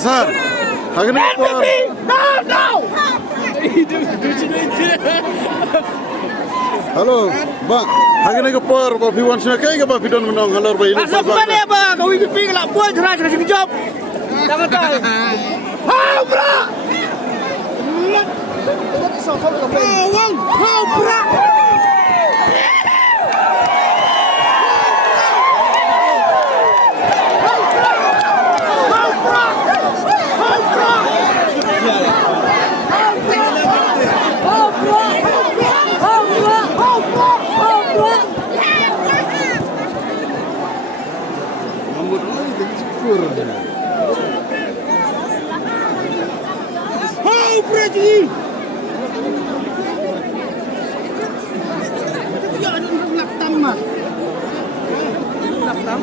Besar. Hakikaten por. Halo, Bang. Hakikaten por ba fi wan sina kay ga ba fi don nong halor ba ilu. Asa ba ne ba ka wi pi la po jara jara sing job. Jangan tahu. Ha bra. Ha bra. Laptam.